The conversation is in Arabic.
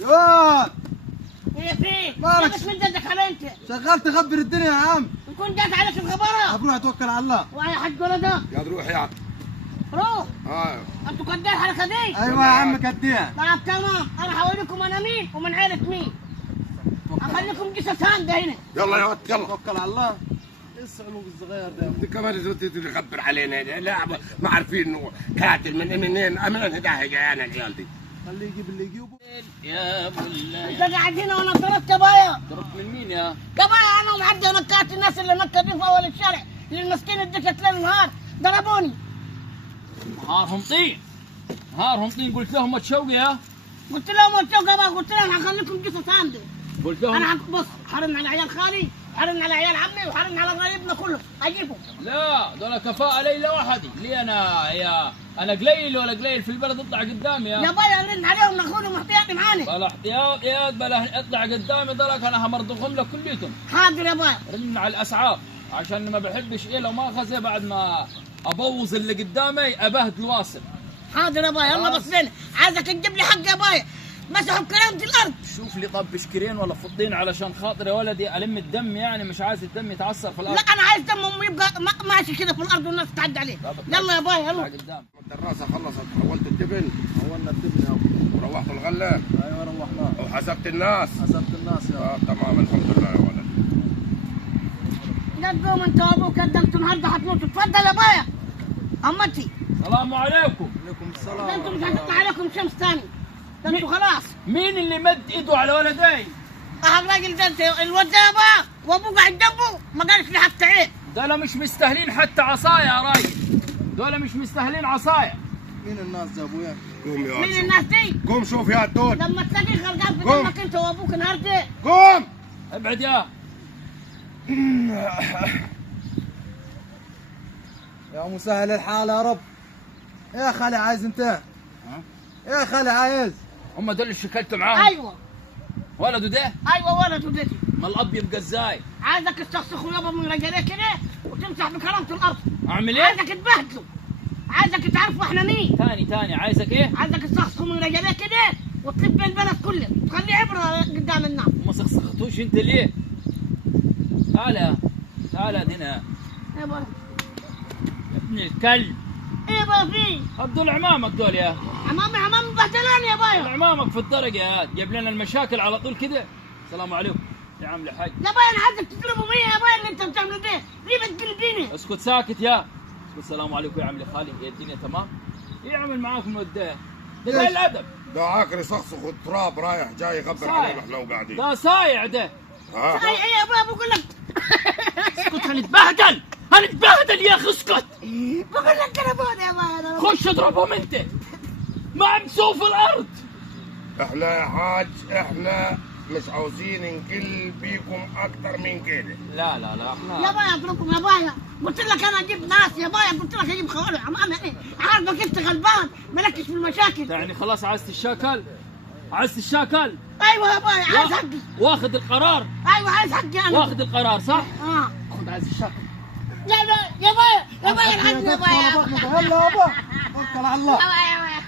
يوه ايه في؟ مالك؟ لابس من جدك على انت؟ شغال تخبر الدنيا يا عم. نكون جات عليك الخبره؟ بروح اتوكل على الله. ويا حاج ولده يا روح يا روح. ايوه انتوا قدام الحركه دي؟ ايوه يا عم كديها. طيب تمام، انا هوريكم انا مين ومن عيلة مين. اخليكم جثث هانده هنا. يلا يا ولد يلا. توكل على الله. ايه الصعلوك الصغير ده؟ انت كمان تخبر علينا. لا ما عارفين انه قاتل من منين امين ده جايانا العيال دي. خليه يجيب اللي يجيبه. يا ابو انت قاعد هنا وانا ضربت بايا. ضربت من مين يا؟ بايا انا ومعدي نكات الناس اللي نكدين في اول الشارع للمسكين اديت ليل نهار ضربوني. نهارهم طين نهارهم طين. قلت لهم ما تشوقي يا؟ قلت لهم قلت لهم هخليكم جثث هانده. قلت لهم انا بص حرن على عيال خالي، حرن على عيال عمي، وحرن على قرايبنا كله اجيبهم. لا دول كفاءة ليلة وحدي. لي انا قليل ولا قليل في البلد اطلع قدامي يا يا بايا نرن عليهم ناخذهم احتياطي معانا. بلا احتياط بلا اطلع قدامي ضلك انا همرضخهم لك كليتهم. حاضر يا بايا. رن على الاسعاف عشان ما بحبش لو ما اخذه بعد ما ابوظ اللي قدامي ابهدل واصل. حاضر يا بايا يلا بس فين عايزك تجيب لي حق يا بايا. مسحوا بكرامة الارض. شوف لي طب بشكرين ولا فضين علشان خاطر يا ولدي الم الدم، يعني مش عايز الدم يتعصر في الارض. لا انا عايز دمهم يبقى ماشي كده في الارض والناس تعدي عليه. يلا يا بايا يلا. قدام الدراسه خلصت حولت التبن حولنا الدنيا يا ابو. وروحت الغله ايوه روحناه. وحسبت الناس. حسبت الناس يا تمام الحمد لله يا ولد. لا تقوم انت وابوك قدمتوا النهارده هتموتوا. تفضل يا بايا. امتي. السلام عليكم. عليكم ده السلام. انتوا مش هتطلع عليكم شمس ثاني. ده انتوا خلاص. مين اللي مد ايده على ولدي؟ الراجل ده الواد ده يا بايا وابوه قاعد جنبه ما قالش لي حتى عيب. دول مش مستاهلين حتى عصاية يا راجل. دول مش مستاهلين عصاية. مين الناس ده ابويا؟ قوم يا ولد مين شوف. الناس دي؟ قوم شوف يا الدود. لما تلاقيه غرقان في قوم. دمك انت وابوك النهارده. قوم. ابعد يا يا مسهل الحال يا رب. يا خالي عايز انت؟ يا خالي عايز؟ هم دول اللي شكلتوا معاهم؟ ايوه ولده ده؟ ايوه ولد ودتي. ما الاب يبقى ازاي؟ عايزك تستخسخوا يابا من رجليه كده وتمسح بكرامة الارض. اعمل ايه؟ عايزك تبهدلوا. عايزك تعرفوا احنا مين. تاني عايزك ايه؟ عايزك تستخسخوا من رجليه كده وتلف بين البلد كله تخليه عبره قدام الناس. ما سخسختوش انت ليه؟ تعال هنا ايه بقى؟ يا ابن الكلب. ايه بقى في؟ هدول عمامك دول يا عمامي بهدلان يا بايا. عمامك في الدرج يا جاب لنا المشاكل على طول كده. السلام عليكم يا عم الحاج. يا بايا انا عايزك تضربوا مية يا بايا اللي انت بتعمله ده. ليه بتقلبيني؟ اسكت ساكت يا اسكت. السلام عليكم يا عم خالي. يا الدنيا تمام؟ ايه يعمل معاكم ده؟ ده قليل الادب. ده عاكر يصخصخ التراب رايح جاي يخبر علينا احنا وقاعدين. ده صايع ده. ها ايه يا بايا بقول لك. اسكت هنتبهدل يا اخي اسكت. بقول لك انا بايا يا بايا. خش اضربهم انت. ما امسوا في الارض. احنا يا حاج احنا مش عاوزين نقل بيكم اكتر من كده. لا احنا يا بايا اضربكم يا بايا. قلت لك انا اجيب ناس يا بايا. قلت لك اجيب خوارع عمامي ايه. عارفك انت غلبان مالكش في المشاكل. يعني خلاص عايز تشاكل؟ ايوه يا بايا عايز حقي. واخذ القرار. ايوه عايز حقي انا. واخذ القرار صح؟ اه خذ عايز الشاكل. لا يا بايا الحقني يا بايا. يلا يابا توكل على الله. يا بايا